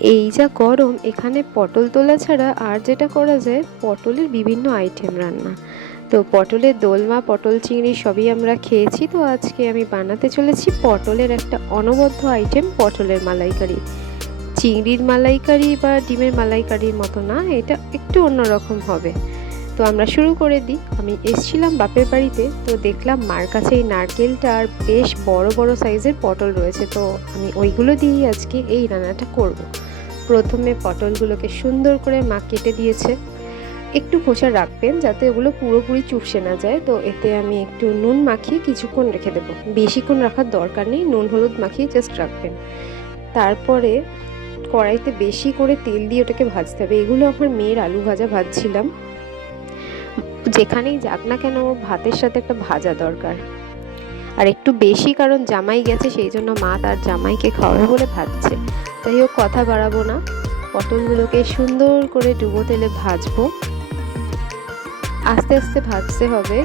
এই যা গরম, এখানে পটল তোলা ছাড়া আর যেটা করা যায়, পটলের বিভিন্ন আইটেম রান্না। তো পটলের দোলমা, পটল চিংড়ি সবই আমরা খেয়েছি। তো আজকে আমি বানাতে চলেছি পটলের একটা অনবদ্য আইটেম পটলের মালাইকারি। চিংড়ির মালাইকারি বা ডিমের মালাইকারির মতো না, এটা একটু অন্যরকম হবে। তো আমরা শুরু করে দিই। আমি এসছিলাম বাপের বাড়িতে, তো দেখলাম মার কাছে এই নারকেলটা আর বেশ বড় বড় সাইজের পটল রয়েছে। তো আমি ওইগুলো দিয়েই আজকে এই রান্নাটা করব। প্রথমে পটলগুলোকে সুন্দর করে মা কেটে দিয়েছে। একটু খোসা রাখবেন যাতে ওগুলো পুরোপুরি চুপসে না যায়। তো এতে আমি একটু নুন মাখিয়ে কিছুক্ষণ রেখে দেবো। বেশিক্ষণ রাখার দরকার নেই, নুন, হলুদ মাখিয়ে জাস্ট রাখবেন। তারপরে কড়াইতে বেশি করে তেল দিয়ে ওটাকে ভাজতে হবে। এগুলো আমার মেয়ের আলু ভাজা ভাজছিলাম। যেখানেই যাক না কেন, ভাতের সাথে একটা ভাজা দরকার। আর একটু বেশি কারণ জামাই গেছে, সেই জন্য মা তার জামাইকে খাওয়াবে বলে ভাজছে তাই হোক, কথা বাড়াবো না। পটলগুলোকে সুন্দর করে ডুবো তেলে ভাজবো। আস্তে আস্তে ভাজতে হবে।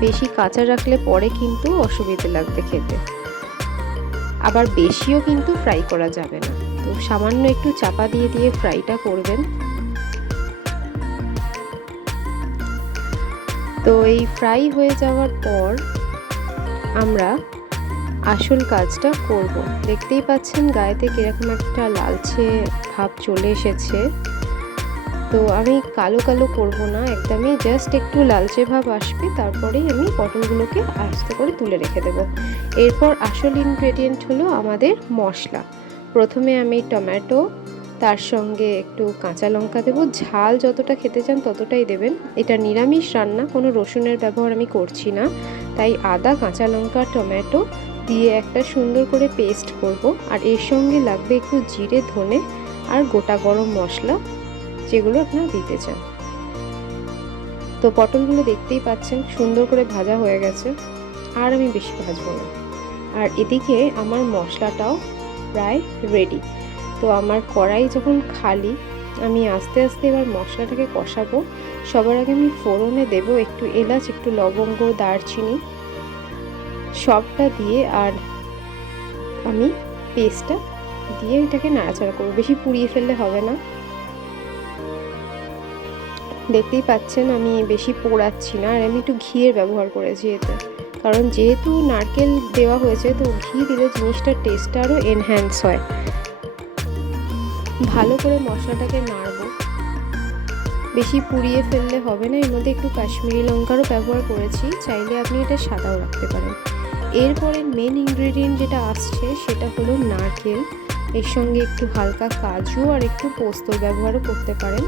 বেশি কাঁচা রাখলে পরে কিন্তু অসুবিধে লাগবে খেতে। আবার বেশিও কিন্তু ফ্রাই করা যাবে না। তো সামান্য একটু চাপা দিয়ে দিয়ে ফ্রাইটা করবেন। তো এই ফ্রাই হয়ে যাওয়ার পর আমরা আসল কাজটা করব। দেখতেই পাচ্ছেন গায়েতে কীরকম একটা লালচে ভাব চলে এসেছে। তো আমি কালো কালো করব না, একদমই জাস্ট একটু লালচে ভাব আসবে, তারপরেই আমি পটলগুলোকে আস্তে করে তুলে রেখে দেব। এরপর আসল ইনগ্রেডিয়েন্ট হলো আমাদের মশলা। প্রথমে আমি টমেটো তার সঙ্গে একটু কাঁচা লঙ্কা দেবো। ঝাল যতটা খেতে চান ততটাই দেবেন। এটা নিরামিষ রান্না, কোনো রসুনের ব্যবহার আমি করছি না। তাই আদা, কাঁচা লঙ্কা, টমেটো দিয়ে একটা সুন্দর করে পেস্ট করব। আর এর সঙ্গে লাগবে একটু জিরে, ধনে আর গোটা গরম মশলা, যেগুলো আপনারা দিতে চান। তো পটলগুলো দেখতেই পাচ্ছেন, সুন্দর করে ভাজা হয়ে গেছে। আর আমি বেশি ভাজবো না। আর এদিকে আমার মশলাটাও প্রায় রেডি তো আমার কড়াই যখন খালি, আমি আস্তে আস্তে এবার মশলাটাকে কষাবো। সবার আগে আমি ফোড়নে দেব একটু এলাচ, একটু লবঙ্গ, দারচিনি, সবটা দিয়ে আর আমি পেস্টটা দিয়ে এটাকে নাড়াচাড়া করব। বেশি পুড়িয়ে ফেললে হবে না। দেখতেই পাচ্ছেন আমি বেশি পোড়াচ্ছি না আর আমি একটু ঘিয়ের ব্যবহার করেছি এতে। কারণ যেহেতু নারকেল দেওয়া হয়েছে, তো ঘি দিলে জিনিসটার টেস্টটা আরও এনহ্যান্স হয়। ভালো করে মশলাটাকে নাড়ব। বেশি পুড়িয়ে ফেললে হবে না, এর মধ্যে একটু কাশ্মীরি লঙ্কারও ব্যবহার করেছি, চাইলে আপনি এটা সাদাও রাখতে পারেন। এরপরে মেন ইনগ্রেডিয়েন্ট যেটা আসছে সেটা হলো নারকেল, এর সঙ্গে একটু হালকা কাজু আর একটু পোস্তর ব্যবহারও করতে পারেন।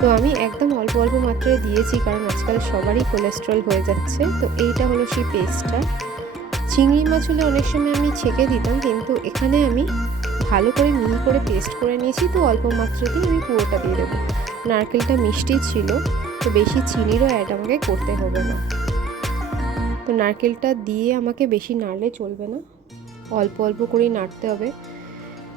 তো আমি একদম অল্প অল্প মাত্রায় দিয়েছি, কারণ আজকাল সবারই কোলেস্ট্রল হয়ে যাচ্ছে, তো এইটা হলো সেই পেস্টটা চিংড়ি মাছ হলে অনেক সময় আমি ছেঁকে দিতাম, কিন্তু এখানে আমি ভালো করে মিহি করে পেস্ট করে নিয়েছি, তো অল্প মাত্রাতেই আমি পুরোটা দিয়ে দেবো। নারকেলটা মিষ্টি ছিল, তো বেশি চিনিরও অ্যাড আমাকে করতে হবে না। তো নারকেলটা দিয়ে আমাকে বেশি নাড়লে চলবে না। অল্প অল্প করেই নাড়তে হবে।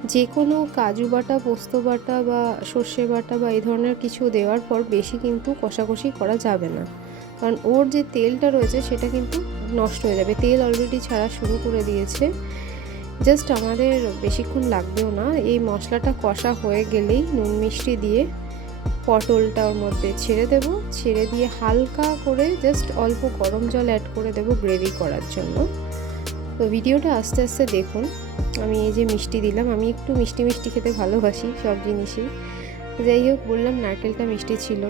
যে কোনো কাজু বাটা, পোস্ত বাটা বা সর্ষে বাটা বা এই ধরনের কিছু দেওয়ার পর বেশি কিন্তু কষাকষি করা যাবে না। কারণ ওর যে তেলটা রয়েছে, সেটা কিন্তু নষ্ট হয়ে যাবে। তেল অলরেডি ছাড়া শুরু করে দিয়েছে। জাস্ট আমাদের বেশিক্ষণ লাগবেও না। এই মশলাটা কষা হয়ে গেলেই নুন মিষ্টি দিয়ে পটলটা ওর মধ্যে ছেড়ে দেব। ছেড়ে দিয়ে হালকা করে জাস্ট অল্প গরম জল অ্যাড করে দেব গ্রেভি করার জন্য। তো ভিডিওটা আস্তে আস্তে দেখুন। আমি এই যে মিষ্টি দিলাম, আমি একটু মিষ্টি মিষ্টি খেতে ভালোবাসি সব জিনিসই। যাই হোক, বললাম নারকেলটা মিষ্টি ছিল,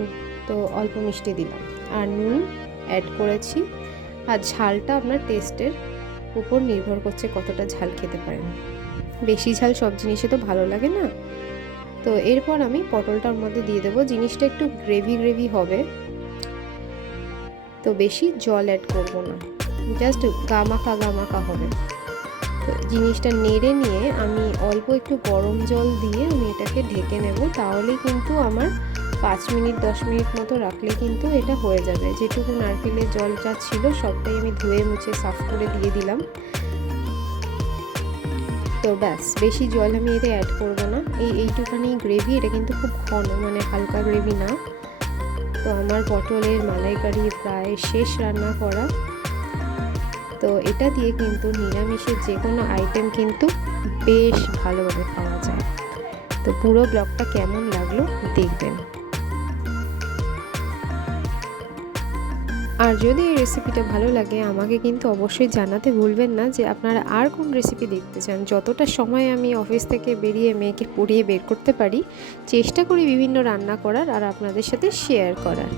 তো অল্প মিষ্টি দিলাম। আর নুন অ্যাড করেছি। আর ঝালটা আপনার টেস্টের উপর নির্ভর করছে কতটা ঝাল খেতে পারেন। বেশি ঝাল সব জিনিসে তো ভালো লাগে না? তো এরপর আমি পটলটার মধ্যে দিয়ে দেবো। জিনিসটা একটু গ্রেভি গ্রেভি হবে। তো বেশি জল অ্যাড করব না। জাস্ট গামাকা গামাকা হবে। তো জিনিসটা নেড়ে নিয়ে আমি অল্প একটু গরম জল দিয়ে আমি এটাকে ঢেকে নেব। তাহলেই কিন্তু আমার পাঁচ মিনিট, দশ মিনিট মতো রাখলে কিন্তু এটা হয়ে যাবে। যেটুকু নারকেলের জলটা ছিল, সবটাই আমি ধুয়ে মুছে সাফ করে দিয়ে দিলাম। তো ব্যাস, বেশি জল আমি এতে অ্যাড করব না। এই এইটুখানি গ্রেভি এটা কিন্তু খুব ঘন মানে হালকা গ্রেভি না। তো আমার পটলের মালাইকারি প্রায় শেষ রান্না করা। তো এটা দিয়ে কিন্তু নিরামিষের যে কোনো আইটেম কিন্তু বেশ ভালোভাবে খাওয়া যায়। তো পুরো ব্লগটা কেমন লাগল দেখবেন। আর যদি এই রেসিপিটা ভালো লাগে, আমাকে কিন্তু অবশ্যই জানাতে ভুলবেন না যে আপনারা আর কোন রেসিপি দেখতে চান। যতটা সময় আমি অফিস থেকে বেরিয়ে মেয়েকে পড়িয়ে বের করতে পারি, চেষ্টা করি বিভিন্ন রান্না করার আর আপনাদের সাথে শেয়ার করার।